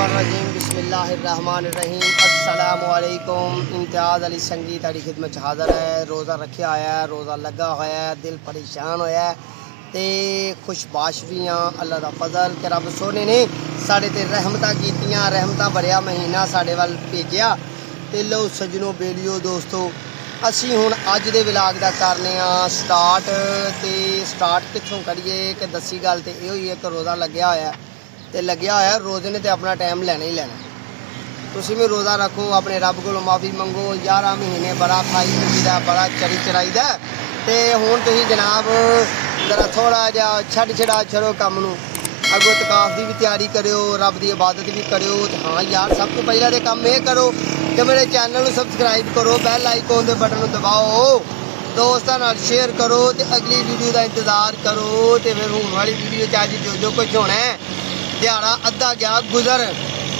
शैतानिर्रजीम बिस्मिल्लाहिर्रहमानिर्रहीम अस्सलामुअलैकुम। इम्तियाज़ अली संगी तारी खिदमत हाज़र है। रोज़ा रखे आया है, रोज़ा लगा होया है, दिल परेशान होया है ते खुशबाश भी हाँ। अल्लाह का फजल कि रब सोने ने साढ़े ते रहमतां कीतियां, रहमतां भरिया महीना साढ़े वाल भेजिया। ते लो सजनों बेलियो दोस्तों, असी हुण अज दे विलाग दा करने स्टार्ट। ते स्टार्ट कित्थों करिए कि दसी गल ते इहो ही है कि रोज़ा लग्या होया ते लग्या होया रोज़े ने ते अपना टाइम लेना ही लेना। तुसीं भी रोज़ा रखो, अपने रब को माफ़ी मंगो। 11 महीने बड़ा खाई पीदा, बड़ा चरी चराईदा ते हुण तुसीं जनाब जरा थोड़ा जिहा छड्ड छड़ा छड़ो कम नूं, अगों तकाफ की भी तैयारी करो, रब की इबादत भी करो। हाँ यार, सब तो पहला तो काम यह करो कि मेरे चैनल को सबसक्राइब करो, बैल आइकॉन के बटन दबाओ, दोस्तों नाल शेयर करो ते अगली वीडियो का इंतज़ार करो। तो फिर हूँ वाली वीडियो अज जो कुछ होना है, दिहाड़ा अद्धा गया गुजर,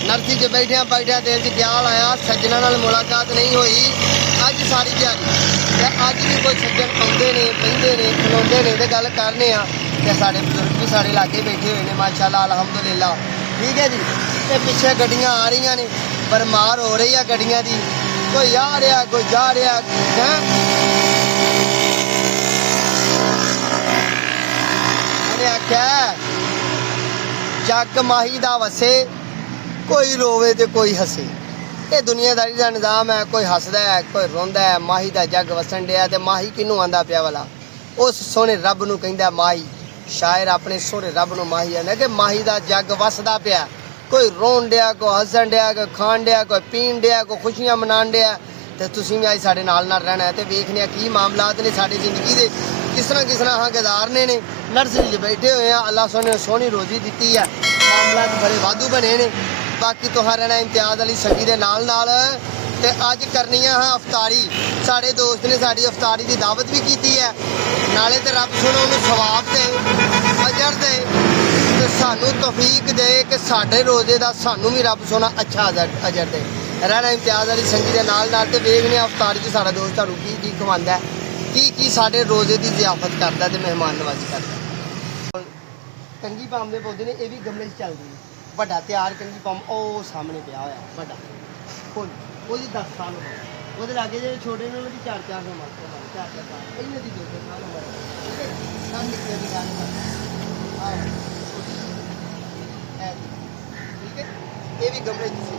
नर्सी च बैठिया बैठिया दिल च ख्याल आया सज्जना नाल मुलाकात नहीं हुई अज सारी दिहाड़ी। अज भी कोई सज्जन आते ने, बहिंदे ने, खलोंदे ने, तो गल करने ते साढ़े बजुर्ग भी साढ़े लागे बैठे हुए हैं माशाअल्लाह अल्हम्दुलिल्लाह। ठीक है जी। तो पिछे गड्डियां आ रही ने, बरमार हो रही है गड्डियां की, कोई आ रहा कोई जा रहा है। मैंने आख्या जग माही दा वसे, कोई रोवे तो कोई हसे। ये दुनियादारी का निज़ाम है, कोई हसदा है कोई रोंदा है। माही दा जग वसन दिया तो माही किनू आंदा पिया वाला, उस सोने रब नूं कहंदा माही। शायर अपने सोने रब नूं माही आंदा कि माही दा जग वसदा पिया। कोई रोन दिया, कोई हसन दिया, कोई खान दिया, कोई पीन दिया, कोई खुशियां मनान दिया। तो तुसीं भी अज साडे नाल रहना है तो वेखने की मामलात ने साडी जिंदगी दे, किस तरह अहाँ गुजारने ने। नर्सरी बैठे हुए हैं, अल्लाह सोने सोहनी रोजी दी है, मामलात बड़े वाधू बने ने। बाकी तुहां रहना इम्तियाज़ अली संगी दे नाल ते अज करनी है अफतारी। साढ़े दोस्त ने साड़ी अफतारी की दावत भी की है, नाले तो रब सुनो उन्होंने सवाब दे, अजर दे, तो सानू तौफीक दे कि साढ़े रोजे का सानू भी रब सोना अच्छा अजर दे। रहना इम्तियाज़ अली संगी दे नाल ते वेखने अफतारी च साड़ा दोस्त सानू की खवांदा है, की साढ़े रोजे की जियाफत करता है, मेहमान नवाजी करता है। कंगी पाम के पौधे ने, यह भी गमले चल रही है। बड़ा तैयार कंगी पाम ओ सामने पिया होया बड़ा फुल, वो 10 साल हो गए। वो लागे जो छोटे ने उन्होंने 4-4 साल, 4-4 साल इन्हें 2 साल उम्र है। ठीक है, सब निकले की गल हाँ ठीक है। ये भी गमले यूसे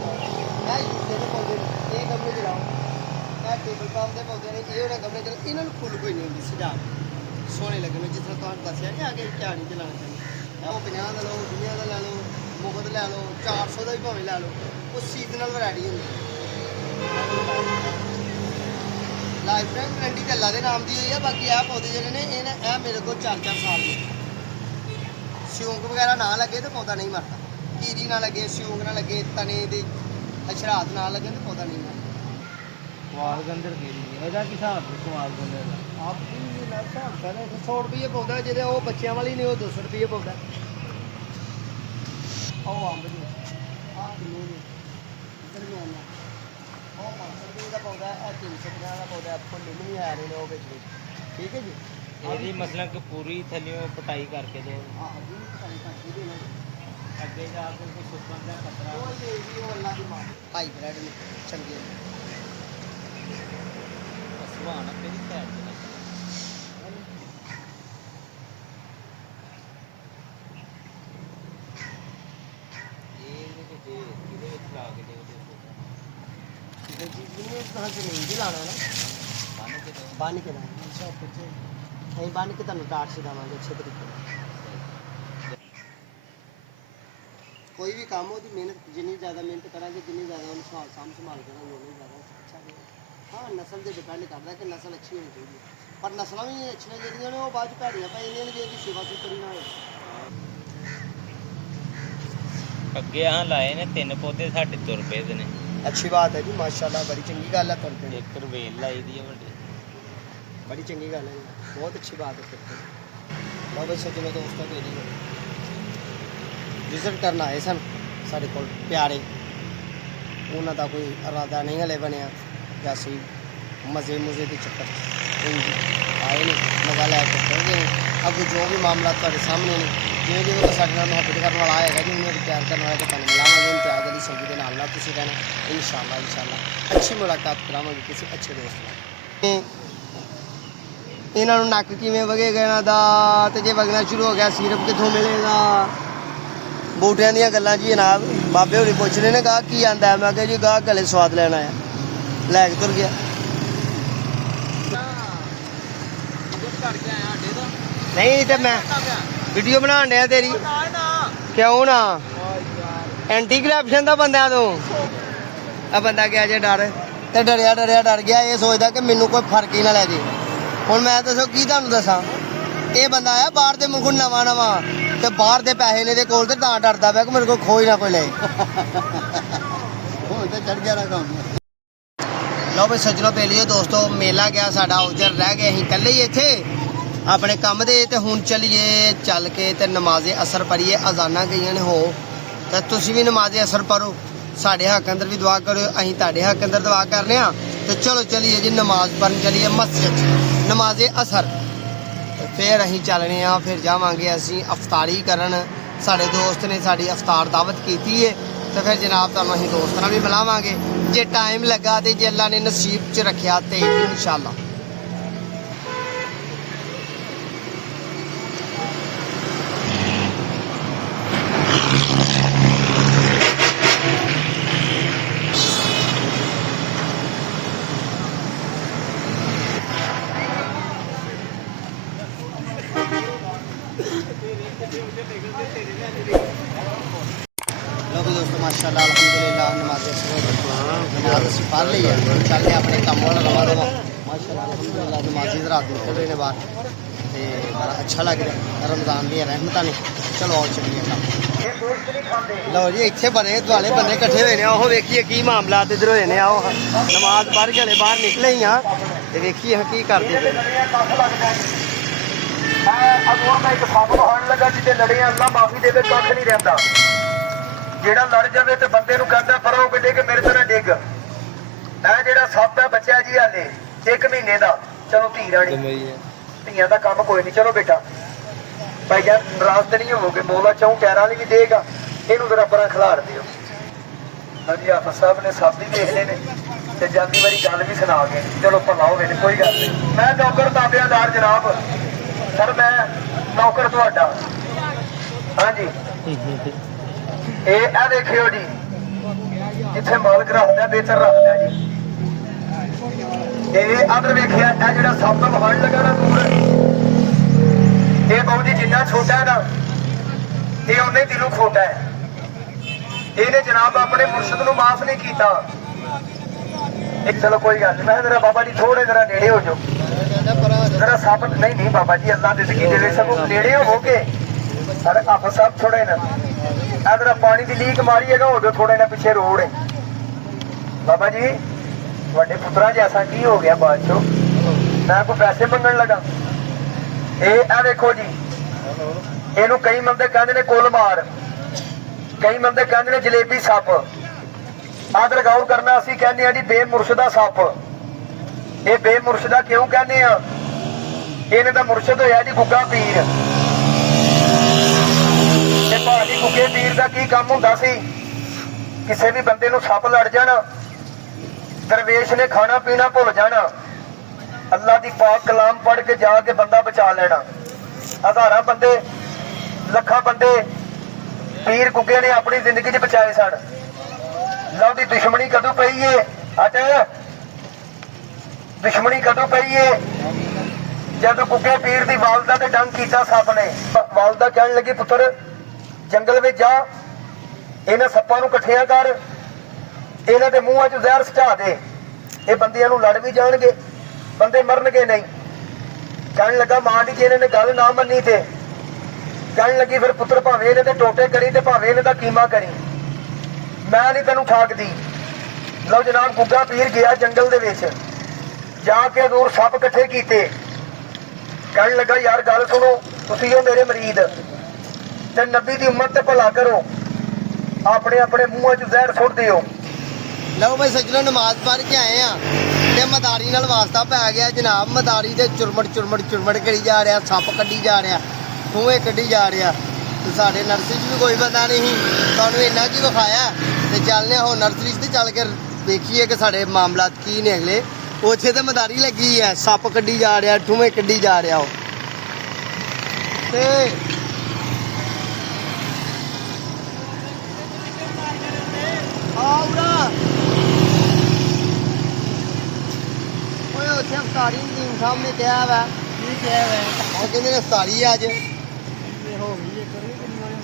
के पौधे ने, ये गमले च लाओ। टेबल पाम के पौधे ने, ये गमले च इन्होंने फुल कोई नहीं होंगी सजा सोहने लगने। जिस तरह तुम दसिया कि आगे झाड़ी च लाना चाहिए, वो 50 का लो, 20 का लै लो, मुफ्त लै लो, 400 का भी भावें लै लो, वो सीजनल वैरायटी होंगी। लाइफ टाइम गारंटी गल्ला के नाम की हुई है। बाकी यह पौधे जोड़े ने यह मेरे को 4-4 साल के, स्यूंक वगैरह ना लगे तो पौधा नहीं मरता। कीरी ना लगे, स्यूंक ना लगे, तने के अशरात ना लगे तो पौधा नहीं मरता। सवाल गंदर दे दीजिए, ਇਹਦਾ ਕੀ ਹਿਸਾਬ ਹੈ ਸਵਾਲ ਗੰਦਰ ਦਾ? आप 100 रुपये पौधा है, जो बच्चों वाली नहीं, वो 200 रुपये पौधा। आओ अंब जी आ किलो जी इधर भी आना, और 500 रुपये का पौधा है, 350 का पौधा है, फुल नहीं आ रहे हैं वो बेच। ठीक है जी। ਇਹਦੀ ਮਤਲਬ ਕਿ ਪੂਰੀ ਥੱਲਿਓਂ ਪਟਾਈ ਕਰਕੇ ਦੋ, हाँ जी, करके देना ਅੱਗੇ ਜਾ ਕੇ ਕੋਈ ਸੁੱਕਣ ਦਾ ਖਤਰਾ। वो ये अल्लाह की माँ हाईब्रिड ने चंगे ਸੁਹਾਣਾ ਕਿਹਦੀ ਸਾਈਡ ਤੇ ਲੱਗਾ? ਇਹਦੇ ਵਿੱਚ ਇਹਦੇ ਵਿੱਚ ਲਾ ਕੇ ਦਿਓ ਤੇ चीज़ भी नहीं कहाँ से नहीं लाना ना, ਬੰਨ ਕੇ ਦਿਓ। बन के लाना शॉप पर ਅਸੀਂ बन के ਤੁਹਾਨੂੰ टाट से देवांगे अच्छे तरीके ਨਾਲ। कोई भी काम हो दी मेहनत, जिन्नी ज़्यादा मेहनत करांगे, जिन्नी ज़्यादा उन्हें संभाल करांगे, उन्नी ज़्यादा अच्छा होगा। हाँ नस्ल से डिपेंड करता है कि नस्ल अच्छी होनी चाहिए, पर नस्लों भी अच्छी जो ने वो बाद भैड़ियाँ पै जाती जो इसकी सेवा सुतरी ना हो। ਅੱਗੇ ਆਹ ਲਾਏ ਨੇ 3 ਪੌਦੇ ਸਾਡੇ ਤੁਰ ਪਏ ਦੇ ਨੇ। अच्छी बात है जी, माशाल्लाह बड़ी चंगी गल है करते हैं, ਇੱਕ ਰਵੇਲ ਲਾਈ ਦੀ ਹੈ ਵੱਡੀ। बड़ी चंगी गल है, बहुत अच्छी बात है करते हैं। बहुत भाई सज्जनों दोस्तों के लिए विजिट करना आए सन साढ़े को प्यारे, उन्हों का कोई इरादा नहीं हले बनया, जैसे मज़े मुज़े के चक्कर आए नहीं, मज़ा लैके चल गए। अब जो भी मामला तुम्हारे सामने ने ਜਿਵੇਂ ਜਿਵੇਂ ਕੋਈ ਸਾਡੇ ਨਾਲ ਮੁਹੱਬਤ ਕਰਨ ਵਾਲਾ ਆਏਗਾ ਜੀ ਉਹਨੂੰ ਪਿਆਰ ਕਰਨ ਵਾਲਾ ਤੇ ਤੁਹਾਨੂੰ ਮਿਲਾਵਾਂਗੇ ਇਮਤਿਆਜ਼ ਅਲੀ ਸੰਗੀ ਦੇ ਨਾਲ ਤੁਸੀਂ ਰਹਿਣਾ ਇਨਸ਼ਾਅੱਲਾ ਅੱਛੀ ਮੁਲਾਕਾਤ ਕਰਾਵਾਂਗੇ ਕਿਸੇ ਅੱਛੇ ਦੋਸਤ ਨਾਲ। ਇਹਨਾਂ ਨੂੰ ਨੱਕ ਕਿਵੇਂ ਵਗੇਗਾ ਇਹਨਾਂ ਦਾ ਤੇ ਜੇ ਵਗਣਾ ਸ਼ੁਰੂ ਹੋ ਗਿਆ ਸਿਰਫ ਕਿੱਥੋਂ ਮਿਲੇਗਾ। ਬੂਟਿਆਂ ਦੀਆਂ ਗੱਲਾਂ ਜੀ ਜਨਾਬ ਬਾਬੇ ਹੋਰੀ ਪੁੱਛ ਰਹੇ ਨੇ ਗਾਹ ਕੀ ਆਂਦਾ। ਮੈਂ ਕਿਹਾ ਜੀ ਗਾਹ ਗਲੇ ਸਵਾਦ ਲੈਣਾ ਆ, ਲੈ ਕੇ ਤੁਰ ਗਿਆ। ਨਹੀਂ ਤੇ ਮੈਂ ਵੀਡੀਓ ਬਣਾਉਣ ਡਿਆ ਤੇਰੀ ਕਿਉਂ ਨਾ ਐਂਟੀ ਕਰਪਸ਼ਨ ਦਾ ਬੰਦਿਆਂ ਤੋਂ ਆ ਬੰਦਾ ਗਿਆ ਜੇ ਡਰ ਤੇ ਡਰ ਗਿਆ। ਇਹ ਸੋਚਦਾ ਕਿ ਮੈਨੂੰ ਕੋਈ ਫਰਕ ਹੀ ਨਾ ਲੈ ਜੇ। ਹੁਣ ਮੈਂ ਦੱਸੋ ਕੀ ਤੁਹਾਨੂੰ ਦੱਸਾਂ, ਇਹ ਬੰਦਾ ਆਇਆ ਬਾਹਰ ਦੇ ਮੁਲਕ ਨਵਾਂ ਤੇ ਬਾਹਰ ਦੇ ਪੈਸੇ ਨੇ ਦੇ ਕੋਲ ਤੇ ਤਾਂ ਡਰਦਾ ਪਿਆ ਕਿ ਮੇਰੇ ਕੋਲ ਖੋਈ ਨਾ ਕੋਈ ਲੈ। ਹੁਣ ਤੇ ਚੜ ਗਿਆ ਨਾ ਕੰਮ। ਲਓ ਬਈ ਸੱਜਣੋ ਪਹਿਲੀਓ ਦੋਸਤੋ ਮੇਲਾ ਗਿਆ ਸਾਡਾ ਉਜਰ ਰਹਿ ਗਏ ਅਸੀਂ ਇਕੱਲੇ ਹੀ ਇੱਥੇ ਆਪਣੇ ਕੰਮ ਦੇ ਤੇ ਹੁਣ ਚਲੀਏ ਚੱਲ ਕੇ ਤੇ ਨਮਾਜ਼ੇ ਅਸਰ ਪੜੀਏ। ਅਜ਼ਾਨਾਂ ਗਈਆਂ ਨੇ ਹੋ ਤੇ ਤੁਸੀਂ ਵੀ ਨਮਾਜ਼ੇ ਅਸਰ ਪੜੋ, ਸਾਡੇ ਹੱਕ ਅੰਦਰ ਵੀ ਦੁਆ ਕਰੋ, ਅਸੀਂ ਤੁਹਾਡੇ ਹੱਕ ਅੰਦਰ ਦੁਆ ਕਰਨੇ ਆ। ਤੇ ਚਲੋ ਚਲੀਏ ਜੀ ਨਮਾਜ਼ ਪੜਨ ਚਲੀਏ ਮਸਜਿਦ ਨਮਾਜ਼ੇ ਅਸਰ। ਫਿਰ ਅਸੀਂ ਚੱਲਣੇ ਆ, ਫਿਰ ਜਾਵਾਂਗੇ ਅਸੀਂ ਅਫਤਾਰੀ ਕਰਨ। ਸਾਡੇ ਦੋਸਤ ਨੇ ਸਾਡੀ ਅਫਤਾਰ ਦਾਵਤ ਕੀਤੀ ਹੈ ਤੇ ਫਿਰ ਜਨਾਬ ਤੁਹਾਨੂੰ ਅਸੀਂ ਦੋਸਤਾਂ ਨਾਲ ਵੀ ਮਿਲਾਵਾਂਗੇ ਜੇ ਟਾਈਮ ਲੱਗਾ ਤੇ ਜੇ ਅੱਲਾ ਨੇ ਨਸੀਬ 'ਚ ਰੱਖਿਆ ਤੇ ਇਨਸ਼ਾਅੱਲਾ। ਲੋ ਵੀ ਦੋਸਤੋ ਮਾਸ਼ਾਅੱਲਾ ਅਲਹਮਦੁਲਿल्लाह ਨਮਾਜ਼ ਅਸੀਂ ਪੜ੍ਹ ਲਈ ਹੈ। ਚੱਲਦੇ ਆਪਣੇ ਕੰਮ ਵਾਲਾ ਰਵਾ ਦਵਾ ਮਾਸ਼ਾਅੱਲਾ ਅਲਹਮਦੁਲਿल्लाह ਨਮਾਜ਼ੀ ਰਾਤ ਨਿਕਲ ਰਹੇ ਨੇ ਬਾਹਰ ਤੇ ਬੜਾ ਅੱਛਾ ਲੱਗ ਰਿਹਾ ਰਮਜ਼ਾਨ ਦੀਆਂ ਰਹਿਮਤਾਂ ਨੇ। ਚਲੋ ਆਓ ਚੱਲੀਏ ਕੰਮ। ਲਓ ਜੀ ਇੱਥੇ ਬਣੇ ਦੁਆਲੇ ਬੰਦੇ ਇਕੱਠੇ ਹੋਏ ਨੇ, ਉਹ ਵੇਖੀਏ ਕੀ ਮਾਮਲਾ ਇੱਧਰ ਹੋਏ ਨੇ। ਆਓ ਨਮਾਜ਼ ਪੜ੍ਹ ਕੇ ਹਲੇ ਬਾਹਰ ਨਿਕਲੇ ਹੀ ਆ ਤੇ ਵੇਖੀਏ ਕੀ ਕਰਦੇ ਪਏ। ਮੈਂ ਇੱਕ ਸੱਪ ਵਹਾਣ ਲੱਗਾ ਜਿੱਤੇ ਲੜੇ ਅੱਲਾ ਮਾਫੀ ਦੇਵੇ ਕੱਖ ਨਹੀਂ ਰਹਿੰਦਾ। ਜਿਹੜਾ ਲੜ ਜਾਵੇ ਤੇ ਬੰਦੇ ਨੂੰ ਕਹਿੰਦਾ ਫਰੋ ਗੱਡੇ ਕਿ ਮੇਰੇ ਤੋਂ ਨਾ ਡਿੱਗ। ਇਹ ਜਿਹੜਾ ਸੱਪ ਹੈ ਬੱਚਾ ਜੀ ਹਾਲੇ 1 ਮਹੀਨੇ ਦਾ। ਚਲੋ ਧੀ ਰਾਣੀ ਧੀਆਂ ਦਾ ਕੰਮ ਕੋਈ ਨਹੀਂ। ਚਲੋ ਬੇਟਾ ਭਾਈ ਜਾਨ ਨਾਰਾਜ਼ ਤੇ ਨਹੀਂ ਹੋਵੋਗੇ, ਮੌਲਾ ਚੌਂ ਟੈਰਾਂ ਵਾਲੀ ਵੀ ਦੇਗਾ। ਇਹਨੂੰ ਜ਼ਰਾ ਪਰਾਂ ਖਿਲਾਰ ਦਿਓ। ਹਾਂਜੀ ਆਪ ਸਾਹਿਬ ਨੇ ਸੱਪ ਵੀ ਵੇਖਦੇ ਨੇ ਤੇ ਜਾਂਦੀ ਵਾਰੀ ਗੱਲ ਵੀ ਸੁਣਾ ਗਏ। ਚਲੋ ਭਲਾ ਹੋਵੇ ਨੇ ਕੋਈ ਗੱਲ ਨਹੀਂ। ਮੈਂ ਨੌਕਰ ਤਾਬੇਦਾਰ ਜਨਾਬ ਸਰ, ਮੈਂ ਨੌਕਰ ਤੁਹਾਡਾ। ਹਾਂਜੀ ਇਹ ਦੇਖਿਓ ਜੀ ਜਿੱਥੇ ਮਾਲਕ ਰੱਖਦਾ ਬੇਚਰ ਰੱਖਦਾ ਜੀ। ਇਹ ਆਦਰ ਵੇਖਿਆ ਇਹ ਜਿਹੜਾ ਸਭ ਤੋਂ ਵਹਾਣ ਲੱਗਾ ਨਾ ਦੂਰ, ਇਹ ਬਾਬੂ ਜੀ ਜਿੰਨਾ ਛੋਟਾ ਹੈ ਨਾ ਇਹ ਉਹਨੇ ਦਿਲੋਂ ਛੋਟਾ ਹੈ। ਇਹਨੇ ਜਨਾਬ ਆਪਣੇ ਮੁਰਸ਼ਿਦ ਨੂੰ ਮਾਫ ਨਹੀਂ ਕੀਤਾ। ਇੱਕ ਚਲੋ ਕੋਈ ਗੱਲ ਨਹੀਂ। ਮੈਂ ਮੇਰਾ ਬਾਬਾ ਜੀ ਥੋੜੇ ਜਰਾ ਨੇੜੇ ਹੋ ਜਾਓ ਜਰਾ ਸੱਪ। ਨਹੀਂ ਬਾਬਾ ਜੀ ਅੱਲਾ ਦੇ ਕੀ ਦੇਵੇ ਸਭ ਨੇੜੇ ਹੋਵੋਗੇ। ਸਰ ਆਪ ਸਾਹਿਬ ਥੋੜੇ ਨਾ ਇਧਰ ਪਾਣੀ ਦੀ ਲੀਕ ਮਾਰੀ ਹੈਗਾ, ਹੋ ਜਾਓ ਥੋੜੇ ਨਾ ਪਿੱਛੇ ਰੋਡ ਹੈ। ਬਾਬਾ ਜੀ ਵੱਡੇ ਪੁੱਤਰਾਂ ਜੈਸਾ ਕੀ ਹੋ ਗਿਆ ਬਾਅਦ ਚੋਂ ਮੈਂ ਕੋਈ ਪੈਸੇ ਮੰਗਣ ਲੱਗਾ। ਇਹ ਦੇਖੋ ਜੀ ਇਹਨੂੰ ਕਈ ਬੰਦੇ ਕਹਿੰਦੇ ਨੇ ਕੁੱਲ ਮਾਰ, ਕਈ ਬੰਦੇ ਕਹਿੰਦੇ ਨੇ ਜਲੇਬੀ ਸੱਪ। ਆਦਰ ਗੌਰ ਕਰਨਾ, ਅਸੀਂ ਕਹਿੰਦੇ ਆ ਜੀ ਬੇਮੁਰਸ਼ਦਾ ਸੱਪ। ਇਹ ਬੇਮੁਰਸ਼ਦਾ ਕਿਉਂ ਕਹਿੰਦੇ ਆ? ਇਹਨੇ ਦਾ ਮੁਰਸ਼ਦ ਹੋਇਆ ਜੀ ਗੁੱਗਾ ਪੀਰ। ਤੇ ਭਾਜੀ ਗੁੱਗੇ ਪੀਰ ਦਾ ਕੀ ਕੰਮ ਹੁੰਦਾ ਸੀ? ਕਿਸੇ ਵੀ ਬੰਦੇ ਨੂੰ ਸੱਪ ਲੜ ਜਾਣਾ, ਦਰਵੇਸ਼ ਨੇ ਖਾਣਾ ਪੀਣਾ ਭੁੱਲ ਜਾਣਾ, ਅੱਲਾ ਦੀ ਪਾਕ ਕਲਾਮ ਪੜ੍ਹ ਕੇ ਜਾ ਕੇ ਬੰਦਾ ਬਚਾ ਲੈਣਾ। ਹਜ਼ਾਰਾਂ ਬੰਦੇ ਲੱਖਾਂ ਬੰਦੇ ਪੀਰ ਗੁੱਗੇ ਨੇ ਆਪਣੀ ਜ਼ਿੰਦਗੀ 'ਚ ਬਚਾਏ ਸਨ। ਲਓ ਦੀ ਦੁਸ਼ਮਣੀ ਕਦੋਂ ਪਈ ਏ? ਦੁਸ਼ਮਣੀ ਕਦੋਂ ਪਈ ਏ? ਜਦੋਂ ਗੁੱਗੇ ਪੀਰ ਦੀ ਵਾਲਦਾ ਤੇ ਡੰਗ ਕੀਤਾ ਸੱਪ ਨੇ। ਵਾਲਦਾ ਕਹਿਣ ਲੱਗੀ ਪੁੱਤਰ ਜੰਗਲ ਵਿੱਚ ਜਾ, ਇਹਨਾਂ ਸੱਪਾਂ ਨੂੰ ਇਕੱਠਿਆਂ ਕਰ, ਇਹਨਾਂ ਦੇ ਮੂੰਹਾਂ 'ਚ ਜ਼ਹਿਰ ਸੁਟਾ ਦੇ, ਇਹ ਬੰਦਿਆਂ ਨੂੰ ਲੜ ਵੀ ਜਾਣਗੇ, ਬੰਦੇ ਮਰਨਗੇ ਨਹੀਂ। ਕਹਿਣ ਲੱਗਾ ਮਾਂ ਦੀ ਜੇ ਇਹਨਾਂ ਨੇ ਗੱਲ ਨਾ ਮੰਨੀ ਤੇ ਕਹਿਣ ਲੱਗੀ ਫਿਰ ਪੁੱਤਰ ਭਾਵੇਂ ਇਹਨੇ ਤੇ ਟੋਟੇ ਕਰੀ ਤੇ ਭਾਵੇਂ ਇਹਨੇ ਦਾ ਕੀਮਾ ਕਰੀ, ਮੈਂ ਨਹੀਂ ਤੈਨੂੰ ਠਾਕਦੀ। ਲਓ ਜਨਾਬ ਗੁੱਗਾ ਪੀਰ ਗਿਆ ਜੰਗਲ ਦੇ ਵਿੱਚ, ਜਾ ਕੇ ਦੂਰ ਸੱਪ ਇਕੱਠੇ ਕੀਤੇ। ਕਹਿਣ ਲੱਗਾ ਯਾਰ ਗੱਲ ਸੁਣੋ, ਤੁਸੀਂ ਹੋ ਮੇਰੇ ਮਰੀਦ ਤੇ ਨਬੀ ਦੀ ਉਮਤ ਤੇ ਭਲਾ ਕਰੋ, ਆਪਣੇ ਆਪਣੇ ਮੂੰਹਾਂ 'ਚ ਜ਼ਹਿਰ ਸੁੱਟ ਦਿਓ। ਲਓ ਬਈ ਸੱਜਣੋ ਨਮਾਜ਼ ਪੜ੍ਹ ਕੇ ਆਏ ਆ ਤੇ ਮਦਾਰੀ ਨਾਲ ਵਾਸਤਾ ਪੈ ਗਿਆ ਜਨਾਬ। ਮਦਾਰੀ ਦੇ ਚੁਰਮੜ ਕਰੀ ਜਾ ਰਿਹਾ, ਸੱਪ ਕੱਢੀ ਜਾ ਰਿਹਾ, ਖੂਹੇ ਕੱਢੀ ਜਾ ਰਿਹਾ ਤੇ ਸਾਡੇ ਨਰਸਰੀ 'ਚ ਵੀ ਕੋਈ ਬੰਦਾ ਨਹੀਂ ਸੀ, ਤੁਹਾਨੂੰ ਇੰਨਾ ਕੀ ਵਿਖਾਇਆ ਤੇ ਚੱਲਨੇ ਹੋ ਨਰਸਰੀ 'ਚ ਤੇ ਚੱਲ ਕੇ ਵੇਖੀਏ ਕਿ ਸਾਡੇ ਮਾਮਲਾਤ ਕੀ ਨੇ ਅਗਲੇ। ਉੱਥੇ ਤੇ ਮਦਾਰੀ ਲੱਗੀ ਹੈ, ਸੱਪ ਕੱਢੀ ਜਾ ਰਿਹਾ, ਠੂਵੇਂ ਕੱਢੀ ਜਾ ਰਿਹਾ ਉਹ ਤੇ ਓਏ ਉੱਥੇ ਅਫਤਾਰੀ ਨਦੀਮ ਸਾਹਿਬ ਨੇ ਕਿਹਾ ਵਾ ਕੀ ਕਿਹਾ ਵਾ ਉਹ ਕਹਿੰਦੇ ਨੇ ਅਫਤਾਰੀ ਅੱਜ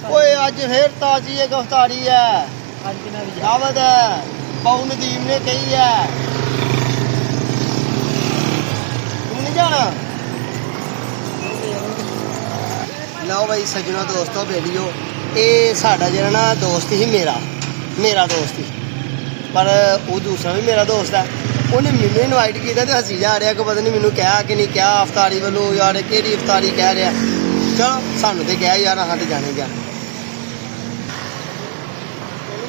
ਓਏ ਅੱਜ ਫੇਰ ਤਾਜ਼ੀ ਇੱਕ ਅਫਤਾਰੀ ਹੈ ਅੱਜ ਕਿਹਨਾਂ ਦੀ ਦਾਵਤ ਹੈ ਪਾਉ ਨਦੀਮ ਨੇ ਕਹੀ ਹੈ ਤੂੰ ਨਹੀਂ ਜਾਣਾ ਲਓ ਬਈ ਸੱਜਣੋ ਦੋਸਤੋ ਬੇਲੀਓ ਇਹ ਸਾਡਾ ਜਿਹੜਾ ਨਾ ਦੋਸਤ ਸੀ ਮੇਰਾ ਦੋਸਤ ਸੀ ਪਰ ਉਹ ਦੂਸਰਾ ਵੀ ਮੇਰਾ ਦੋਸਤ ਹੈ ਉਹਨੇ ਮੈਨੂੰ ਇਨਵਾਈਟ ਕੀਤਾ ਤੇ ਹੱਸੀ ਜਾ ਰਿਹਾ ਕਿ ਪਤਾ ਨਹੀਂ ਮੈਨੂੰ ਕਿਹਾ ਕਿ ਨਹੀਂ ਕਿਹਾ ਅਫਤਾਰੀ ਵੱਲੋਂ ਯਾਰ ਕਿਹੜੀ ਅਫਤਾਰੀ ਕਹਿ ਰਿਹਾ ਚਲੋ ਸਾਨੂੰ ਤੇ ਕਿਹਾ ਯਾਰ ਹਾਂ ਤੇ ਜਾਣੇ ਤੈਨੂੰ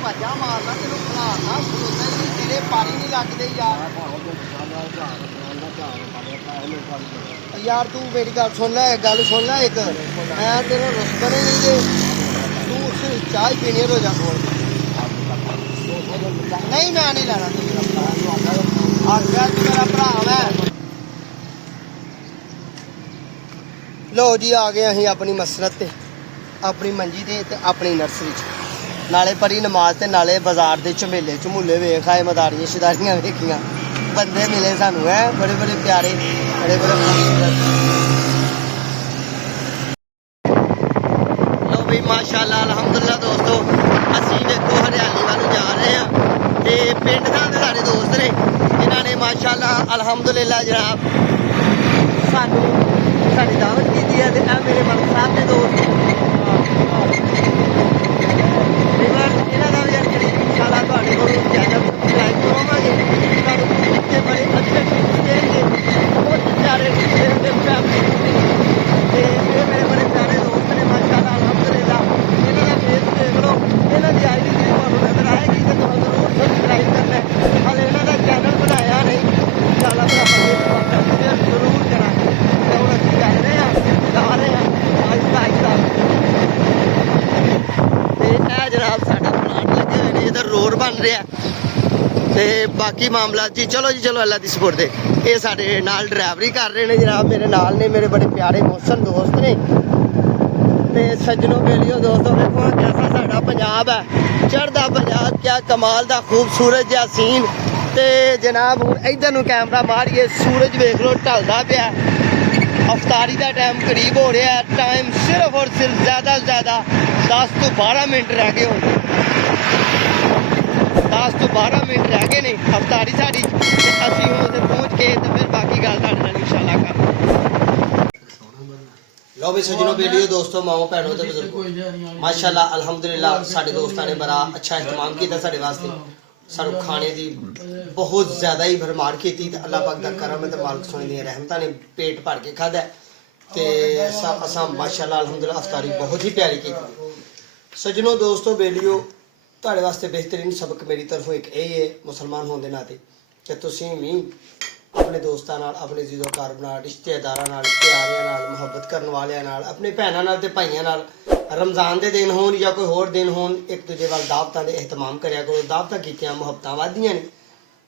ਵਾਜਾ ਮਾਰਨਾ ਤੈਨੂੰ ਖਲਾਣਾ ਤੇਰੇ ਪਾਣੀ ਨਹੀਂ ਲੱਗਦੇ ਯਾਰ ਤੂੰ ਮੇਰੀ ਗੱਲ ਸੁਣ ਲੈ ਇੱਕ ਮੈਂ ਤੇਰਾ ਰੁਸਬਾ ਨਹੀਂ ਜੇ ਤੂੰ ਉਸ ਚਾਹ ਪੀਣੀ ਰੋਜ਼ਾ ਕੋਲ ਨਹੀਂ ਮੈਂ ਨਹੀਂ ਲੈਣਾ ਆਖਿਆ ਤੂੰ ਮੇਰਾ ਭਰਾ ਹੈ ਲੋ ਜੀ ਆ ਗਏ ਅਸੀਂ ਆਪਣੀ ਮਸਰਤ ਤੇ ਆਪਣੀ ਮੰਜੀ ਤੇ ਆਪਣੀ ਨਰਸਰੀ 'ਚ ਨਾਲੇ ਪੜੀ ਨਮਾਜ਼ ਤੇ ਨਾਲੇ ਬਾਜ਼ਾਰ ਦੇ ਝਮੇਲੇ ਝਮੂਲੇ ਵੇਖ ਆਏ ਮਦਾਰੀਆਂ ਸ਼ਿਦਾਰੀਆਂ ਵੇਖੀਆਂ ਬੰਦੇ ਮਿਲੇ ਸਾਨੂੰ ਹੈ ਬੜੇ ਬੜੇ ਪਿਆਰੇ ਬੜੇ ਬੜੇ ਖੂਬਸੂਰਤ ਲੋ ਵੀ ਮਾਸ਼ਾਅੱਲਾ ਅਲਹਮਦੁਲਿਲਾ ਦੋਸਤੋ ਅਸੀਂ ਵੇਖੋ ਹਰਿਆਲੀ ਵੱਲ ਜਾ ਰਹੇ ਹਾਂ ਤੇ ਪਿੰਡ ਦਾ ਦੇ ਸਾਡੇ ਦੋਸਤ ਨੇ ਜਿਨ੍ਹਾਂ ਨੇ ਮਾਸ਼ਾਅੱਲਾ ਅਲਹਮਦੁਲਿਲਾ ਜਨਾਬ ਸਾਨੂੰ ਸਾਡੀ ਦਾਵਤ ਕੀਤੀ ਹੈ ਤੇ ਇਹ ਮੇਰੇ ਮਲਕ ਸਾਹਿਬ ਦੇ ਦੋਸਤ ਇਹਨਾਂ ਦਾ ਵੀ ਇਨਸ਼ਾਅੱਲਾ ਤੁਹਾਡੇ ਕੋਲ ਚੈਨਲ ਸਬਸਕ੍ਰਾਈਬ ਕਰਵਾਵਾਂਗੇ ਤੁਹਾਨੂੰ ਤੇ ਬੜੇ ਅੱਛੇ ਦੇਣਗੇ ਬਹੁਤ ਪਿਆਰੇ ਤੇ ਤੇ ਇਹ ਮੇਰੇ ਬੜੇ ਪਿਆਰੇ ਦੋਸਤ ਨੇ ਮਾਸ਼ਾਅੱਲਾ ਅਲਹਮਦੁਲਿਲਾ ਇਹਨਾਂ ਦਾ ਫੇਸ ਦੇਖ ਲਓ ਇਹਨਾਂ ਦੀ ਆਈਡੀ ਵੀ ਤੁਹਾਨੂੰ ਨਜ਼ਰ ਆਏਗੀ ਤੇ ਤੁਹਾਨੂੰ ਜ਼ਰੂਰ ਸਬਸਕ੍ਰਾਈਬ ਕਰਨਾ ਹੈ ਹਾਲੇ ਇਹਨਾਂ ਦਾ ਚੈਨਲ ਬਣਾਇਆ ਨਹੀਂ ਇਨਸ਼ਾਅੱਲਾ ਭਰਾਵਾਂ ਜ਼ਰੂਰ ਕਰਾਂਗੇ ਤੇ ਹੁਣ ਅਸੀਂ ਜਾ ਰਹੇ ਹਾਂ ਜਾ ਰਹੇ ਹਾਂ ਆਹਿਸਤਾ ਤੇ ਇਹ ਜਨਾਬ ਸਾਡਾ ਪਲਾਟ ਲੱਗੇ ਹੋਏ ਨੇ ਇਧਰ ਰੋਡ ਬਣ ਰਿਹਾ ਤੇ ਬਾਕੀ ਮਾਮਲਾ ਜੀ ਚਲੋ ਅੱਲਾ ਦੀ ਸਪੋਰਟ ਦੇ ਇਹ ਸਾਡੇ ਨਾਲ ਡਰਾਈਵਰੀ ਕਰ ਰਹੇ ਨੇ ਜਨਾਬ ਮੇਰੇ ਨਾਲ ਨੇ ਮੇਰੇ ਬੜੇ ਪਿਆਰੇ ਮੋਹਸਨ ਦੋਸਤ ਨੇ ਤੇ ਸੱਜਣੋ ਬੇਲੀਓ ਦੋਸਤੋ ਵੇਖੋ ਕਿਹਦਾ ਸਾਡਾ ਪੰਜਾਬ ਹੈ ਚੜ੍ਹਦਾ ਪੰਜਾਬ ਕਿਆ ਕਮਾਲ ਦਾ ਖੂਬਸੂਰਤ ਜਿਹਾ ਸੀਨ ਤੇ ਜਨਾਬ ਹੁਣ ਇੱਧਰ ਨੂੰ ਕੈਮਰਾ ਮਾਰੀਏ ਸੂਰਜ ਵੇਖ ਲਓ ਢਲਦਾ ਪਿਆ ਅਫਤਾਰੀ ਦਾ ਟਾਈਮ ਕਰੀਬ ਹੋ ਰਿਹਾ ਟਾਈਮ ਸਿਰਫ ਔਰ ਸਿਰਫ ਜ਼ਿਆਦਾ 10 ਤੋਂ 12 ਮਿੰਟ ਰਹਿ ਗਏ ਹੁਣ 10 ਤੋਂ 12 ਮਿੰਟ ਰਹਿ ਗਏ ਨੇ ਅਫਤਾਰੀ ਸਾਡੀ ਤੇ ਅਸੀਂ ਹੁਣ ਉੱਥੇ ਪਹੁੰਚ ਕੇ ਤੇ ਫਿਰ ਬਾਕੀ ਗੱਲ ਤੁਹਾਡੇ ਨਾਲ ਇਨਸ਼ਾਅੱਲਾ ਕਰਾਂਗੇ ਲਓ ਵੀ ਸੱਜਣੋ ਵੀਡੀਓ ਦੋਸਤੋ ਮਾਓ ਭੈਣੋ ਤੇ ਬਜ਼ੁਰਗੋ ਮਾਸ਼ਾਅੱਲਾ ਅਲਹਮਦੁਲਿਲਾ ਸਾਡੇ ਦੋਸਤਾਂ ਨੇ ਬੜਾ ਅੱਛਾ ਇhtਮਾਮ ਕੀਤਾ ਸਾਡੇ ਵਾਸਤੇ ਸਾਨੂੰ ਖਾਣੇ ਦੀ ਬਹੁਤ ਜ਼ਿਆਦਾ ਹੀ ਭਰਮਾਰ ਕੀਤੀ ਤੇ ਅੱਲਾਹ ਪਾਕ ਦਾ ਕਰਮ ਤੇ ਮਾਲਕ ਸੋਹਣੇ ਦੀਆਂ ਰਹਿਮਤਾਂ ਨੇ ਪੇਟ ਭਰ ਕੇ ਖਾਧਾ ਤੇ ਅਸਾਂ ਮਾਸ਼ਾਅੱਲਾ ਅਲਹਮਦੁਲਿਲਾ ਅਫਤਾਰੀ ਬਹੁਤ ਹੀ ਪਿਆਰੀ ਕੀਤੀ ਸੱਜਣੋ ਦੋਸਤੋ ਬੇਲੀਓ ਤੁਹਾਡੇ ਵਾਸਤੇ ਬਿਹਤਰੀਨ ਸਬਕ ਮੇਰੀ ਤਰਫੋਂ ਇੱਕ ਇਹ ਹੈ ਮੁਸਲਮਾਨ ਹੋਣ ਦੇ ਨਾਤੇ ਕਿ ਤੁਸੀਂ ਵੀ ਆਪਣੇ ਦੋਸਤਾਂ ਨਾਲ ਆਪਣੇ ਜ਼ੀਜ਼ੋਕਾਰ ਨਾਲ ਰਿਸ਼ਤੇਦਾਰਾਂ ਨਾਲ ਪਿਆਰਿਆਂ ਨਾਲ ਮੁਹੱਬਤ ਕਰਨ ਵਾਲਿਆਂ ਨਾਲ ਆਪਣੇ ਭੈਣਾਂ ਨਾਲ ਤੇ ਭਾਈਆਂ ਨਾਲ ਰਮਜ਼ਾਨ ਦੇ ਦਿਨ ਹੋਣ ਜਾਂ ਕੋਈ ਹੋਰ ਦਿਨ ਹੋਣ ਇੱਕ ਦੂਜੇ ਵੱਲ ਦਾਵਤਾਂ ਦੇ ਇਹਤਮਾਮ ਕਰਿਆ ਕਰੋ ਦਾਵਤਾਂ ਕੀਤੀਆਂ ਮੁਹੱਬਤਾਂ ਵੱਧਦੀਆਂ ਨੇ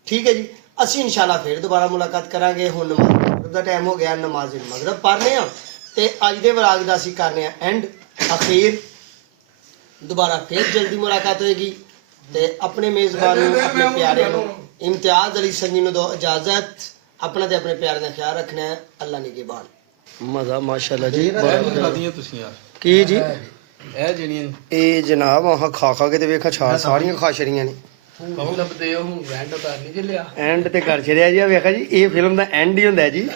ਠੀਕ ਹੈ ਜੀ ਅਸੀਂ ਇਨਸ਼ਾਅੱਲਾ ਫਿਰ ਦੁਬਾਰਾ ਮੁਲਾਕਾਤ ਕਰਾਂਗੇ ਹੁਣ ਨਮਾਜ਼ ਦਾ ਟਾਈਮ ਹੋ ਗਿਆ ਨਮਾਜ਼ ਮਗਰਿਬ ਪੜ੍ਹਨੇ ਆ ਤੇ ਅੱਜ ਦੇ ਵਰਾਗ ਦਾ ਅਸੀਂ ਕਰਨੇ ਆ ਐਂਡ ਅਖੀਰ ਦੁਬਾਰਾ ਫਿਰ ਜਲਦੀ ਮੁਲਾਕਾਤ ਹੋਏਗੀ ਤੇ ਆਪਣੇ ਮੇਜ਼ਬਾਨ ਨੂੰ ਆਪਣੇ ਪਿਆਰਿਆਂ ਨੂੰ ਇਮਤਿਆਜ਼ ਅਲੀ ਸੰਜੀ ਨੂੰ ਦਿਓ ਇਜਾਜ਼ਤ ਆਪਣਾ ਤੇ ਆਪਣੇ ਪਿਆਰਿਆਂ ਦਾ ਖਿਆਲ ਰੱਖਣਾ ਹੈ ਅੱਲਾ ਨਿਗਹਿਬਾਨ ਮਜ਼ਾ ਮਾਸ਼ਾਅੱਲਾ ਜੀ ਤੁਸੀਂ ਯਾਰ ਕੀ ਜੀ ਇਹ ਜਿਹੜੀਆਂ ਇਹ ਜਨਾਬ ਆਹ ਖਾ ਕੇ ਤੇ ਵੇਖਾ ਛਾਲ ਸਾਰੀਆਂ ਖਾ ਛੜੀਆਂ ਨੇ ਕਹੋ ਲੱਭਦੇ ਉਹ ਐਂਡ ਕਰ ਨਹੀਂ ਲਿਆ ਐਂਡ ਤੇ ਕਰ ਛੜਿਆ ਜੀ ਵੇਖਾ ਜੀ ਇਹ ਫਿਲਮ ਦਾ ਐਂਡ ਹੀ ਹੁੰਦਾ ਜੀ